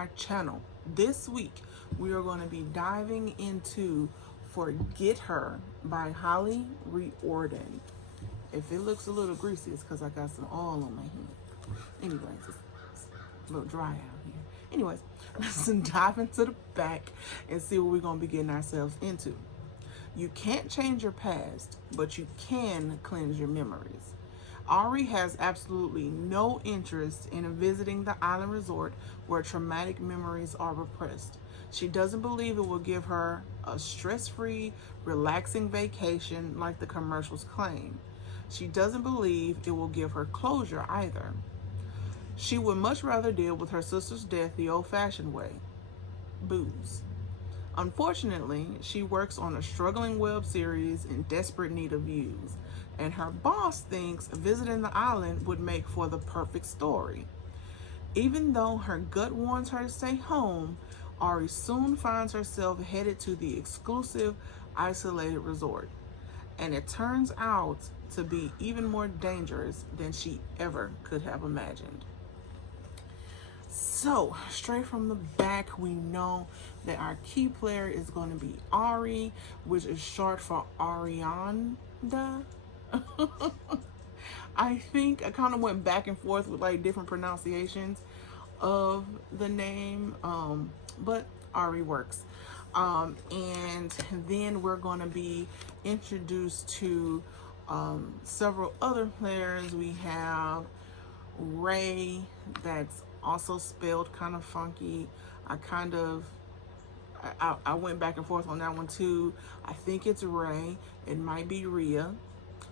my channel. This week, we are going to be diving into Forget Her by Holly Riordan. If it looks a little greasy, it's because I got some oil on my hand. Anyways, it's a little dry out here. Anyways, let's dive into the back and see what we're going to be getting ourselves into. You can't change your past, but you can cleanse your memories. Ari has absolutely no interest in visiting the island resort where traumatic memories are repressed. She doesn't believe it will give her a stress-free, relaxing vacation like the commercials claim. She doesn't believe it will give her closure either. She would much rather deal with her sister's death the old-fashioned way. Booze. Unfortunately, she works on a struggling web series in desperate need of views, and her boss thinks visiting the island would make for the perfect story. Even though her gut warns her to stay home, Ari soon finds herself headed to the exclusive, isolated resort, and it turns out to be even more dangerous than she ever could have imagined. So, straight from the back, we know that our key player is going to be Ari, which is short for Arianda. I think I kind of went back and forth with like different pronunciations of the name, but Ari works. And then we're going to be introduced to several other players. We have Ray, that's also spelled kind of funky. I went back and forth on that one too. I think it's Ray. It might be Rhea,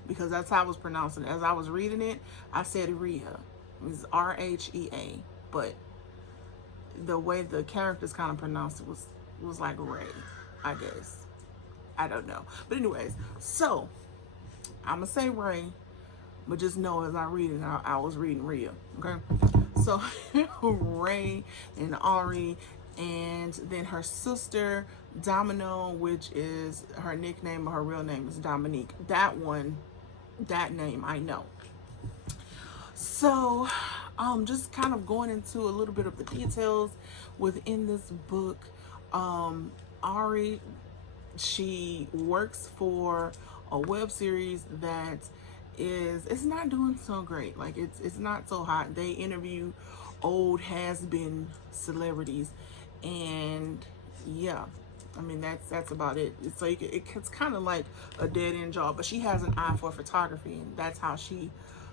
because that's how I was pronouncing it. As I was reading it, I said Rhea. It's R-H-E-A. But the way the characters kind of pronounced it was like Ray, I guess. I don't know. But anyways, so I'm going to say Ray, but just know as I read it, I was reading Rhea. Okay? So Ray and Ari, and then her sister Domino, which is her nickname, but her real name is Dominique. That name I know. So just kind of going into a little bit of the details within this book. Ari, she works for a web series that it's not doing so great. Like it's not so hot. They interview old has-been celebrities, and yeah, I mean that's about it. It's like it's kind of like a dead-end job, but she has an eye for photography, and that's how she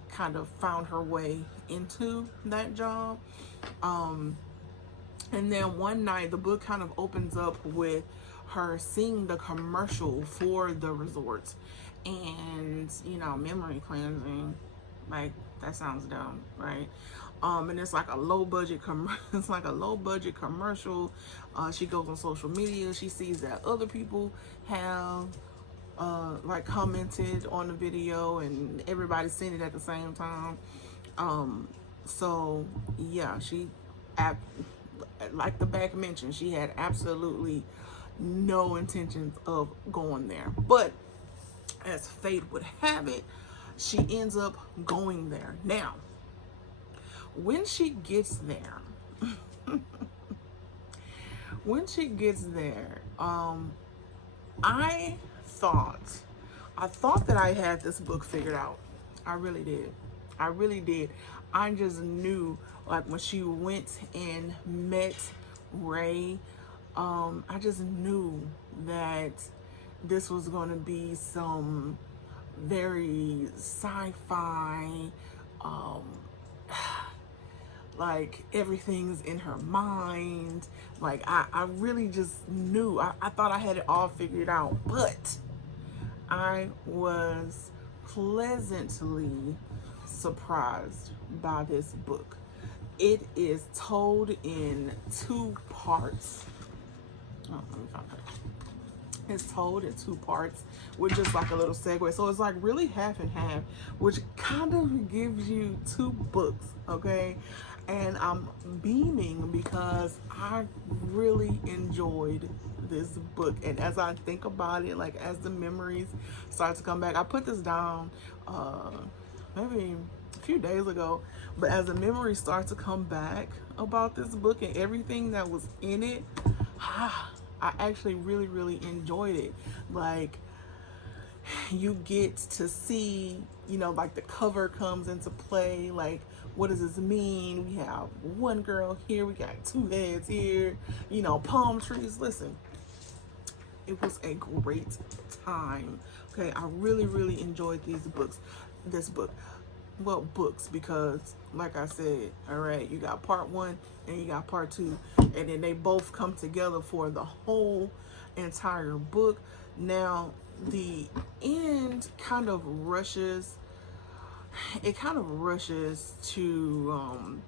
kind of found her way into that job. And then one night the book kind of opens up with her seeing the commercial for the resorts, and you know, memory cleansing, like that sounds dumb, right? And it's like a low budget it's like a low budget commercial. She goes on social media, she sees that other people have like commented on the video, and everybody's seen it at the same time. So yeah, she like the back mentioned, she had absolutely no intentions of going there, but as fate would have it, she ends up going there. Now, when she gets there, I thought that I had this book figured out. I really did. I just knew, like when she went and met Ray, I just knew that this was going to be some very sci-fi, like everything's in her mind. Like I really just knew. I thought I had it all figured out, but I was pleasantly surprised by this book. It is told in two parts. Oh, let me find it. It's told in two parts with just like a little segue. So it's like really half and half, which kind of gives you two books, okay? And I'm beaming because I really enjoyed this book. And as I think about it, like as the memories start to come back, I put this down maybe few days ago, but as the memories start to come back about this book and everything that was in it, I actually really, really enjoyed it. Like, you get to see, you know, like the cover comes into play. Like, what does this mean? We have one girl here, we got two heads here, you know, palm trees. Listen, it was a great time. Okay, I really, really enjoyed this book. Well, books, because like I said, all right, you got part one and you got part two, and then they both come together for the whole entire book. Now, the end kind of rushes, it kind of rushes to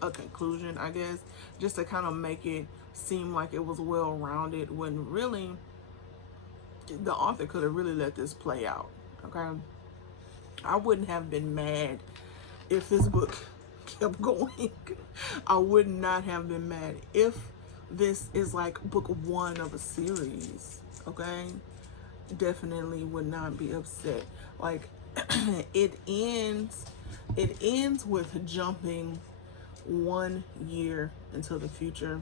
a conclusion, I guess, just to kind of make it seem like it was well rounded, when really the author could have really let this play out. Okay, I wouldn't have been mad if this book kept going. I would not have been mad if this is like book one of a series. Okay, definitely would not be upset. Like, it ends with jumping 1 year into the future.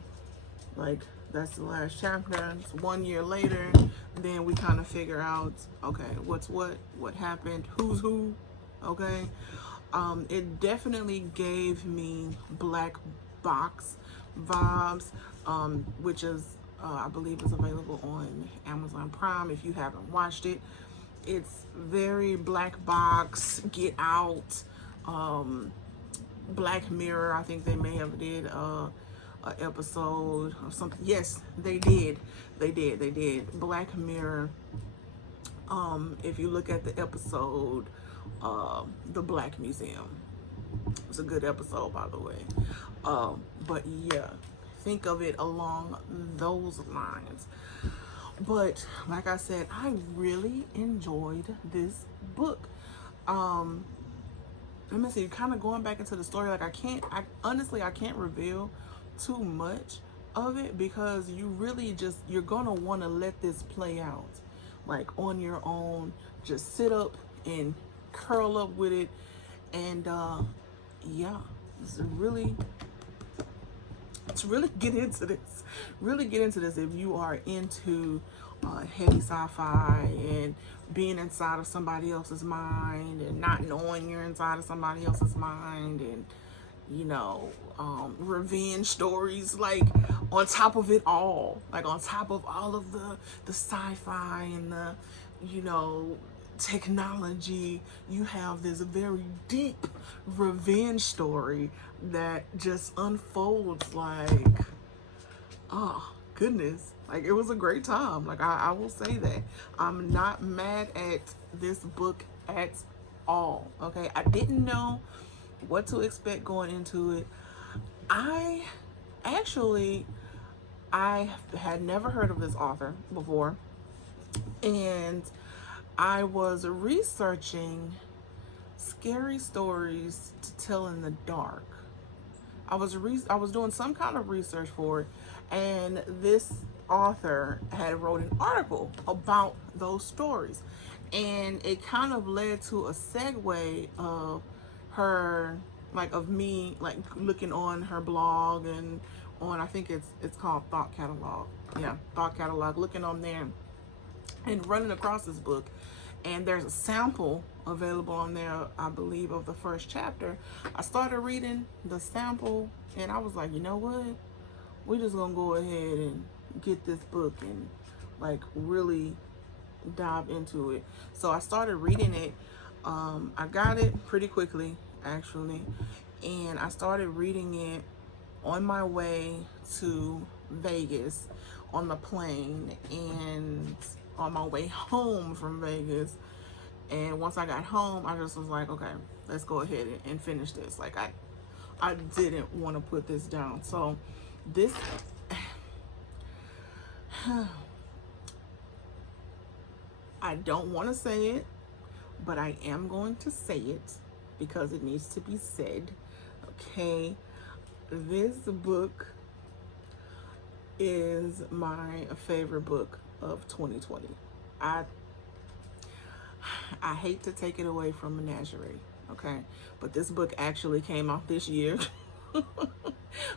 Like, that's the last chapter. It's 1 year later, then we kind of figure out, okay, what's what happened, who's who. Okay, it definitely gave me Black Box vibes, which is I believe is available on Amazon Prime if you haven't watched it. It's very Black Box, Get Out, Black Mirror. I think they may have did a episode of something. Yes, they did. They did. Black Mirror. If you look at the episode, The Black Museum. It's a good episode, by the way. But yeah, think of it along those lines. But like I said, I really enjoyed this book. Let me see, kind of going back into the story, like I honestly can't reveal too much of it, because you really just, you're gonna want to let this play out like on your own. Just sit up and curl up with it, and yeah, it's really get into this. Really get into this if you are into heavy sci-fi and being inside of somebody else's mind and not knowing you're inside of somebody else's mind, and you know, revenge stories, like on top of it all, like on top of all of the sci-fi and the, you know, technology, you have this very deep revenge story that just unfolds like, oh goodness, like it was a great time. Like I will say that I'm not mad at this book at all. Okay, I didn't know what to expect going into it. I had never heard of this author before, and I was researching scary stories to tell in the dark. I was doing some kind of research for it, and this author had wrote an article about those stories, and it kind of led to a segue of her, like of me, like looking on her blog and on, I think it's called Thought Catalog. Yeah, Thought Catalog. Looking on there and running across this book, and there's a sample available on there, I believe, of the first chapter. I started reading the sample, and I was like, you know what? We're just gonna go ahead and get this book and like really dive into it. So I started reading it. I got it pretty quickly, actually, and I started reading it on my way to Vegas on the plane, and on my way home from Vegas. And once I got home, I just was like, okay, let's go ahead and finish this. Like I didn't want to put this down. So this I don't want to say it, but I am going to say it because it needs to be said. Okay, this book is my favorite book of 2020. I hate to take it away from Menagerie, okay? But this book actually came out this year.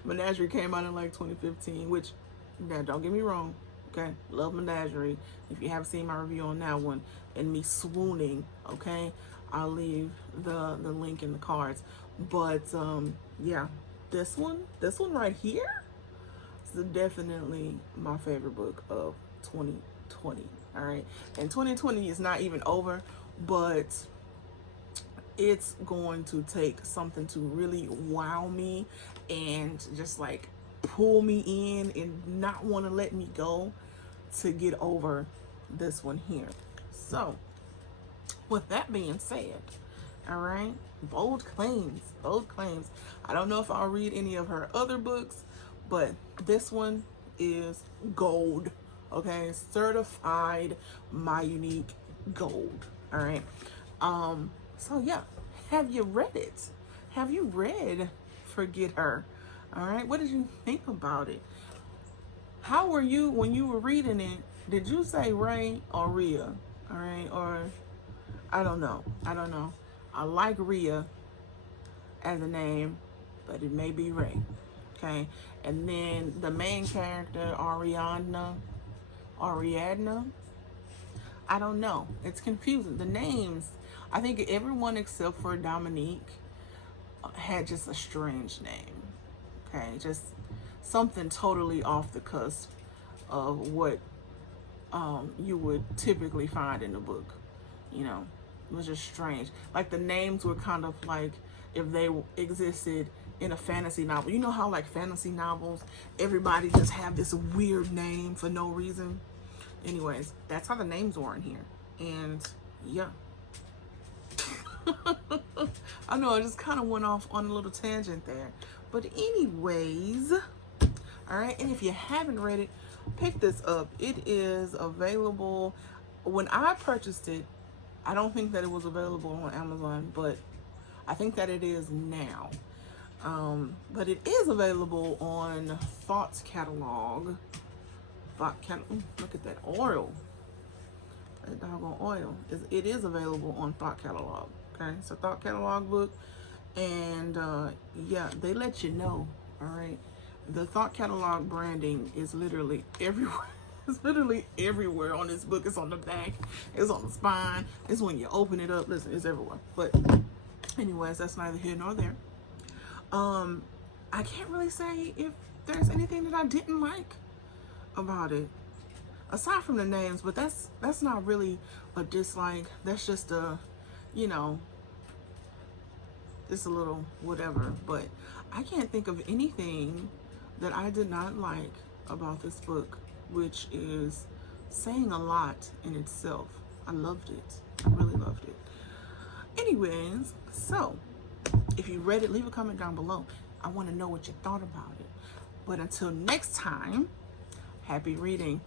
Menagerie came out in like 2015, which, now don't get me wrong, okay? Love Menagerie. If you haven't seen my review on that one and me swooning, okay, I'll leave the link in the cards. But yeah, this one right here is definitely my favorite book of 2020. All right, and 2020 is not even over, but it's going to take something to really wow me and just like pull me in and not want to let me go to get over this one here. So with that being said, all right, bold claims, bold claims. I don't know if I'll read any of her other books, but this one is gold, okay? Certified Myunique gold, all right? So yeah, have you read it? Have you read Forget Her? All right, what did you think about it? How were you when you were reading it? Did you say Ray or Rhea? All right, or I don't know. I like Rhea as a name, but it may be Ray. Okay, and then the main character Ariadna. I don't know. It's confusing. The names, I think everyone except for Dominique had just a strange name. Okay, just something totally off the cusp of what you would typically find in the book. You know, it was just strange. Like the names were kind of like if they existed in a fantasy novel. You know how like fantasy novels, everybody just have this weird name for no reason? Anyways, that's how the names were in here. And yeah. I know I just kind of went off on a little tangent there. But anyways, all right. And if you haven't read it, pick this up. It is available. When I purchased it, I don't think that it was available on Amazon, but I think that it is now. But it is available on Thought's catalog. Look at that oil. That doggone oil. It is available on Thought catalog. Okay, it's a Thought catalog book, and yeah, they let you know. All right, the Thought catalog branding is literally everywhere. It's literally everywhere on this book. It's on the back. It's on the spine. It's when you open it up. Listen, it's everywhere. But anyways, that's neither here nor there. I can't really say if there's anything that I didn't like about it, aside from the names, but that's not really a dislike. That's just a, you know, it's a little whatever. But I can't think of anything that I did not like about this book, which is saying a lot in itself. I loved it. I really loved it. Anyways, so if you read it, leave a comment down below. I want to know what you thought about it. But until next time, happy reading.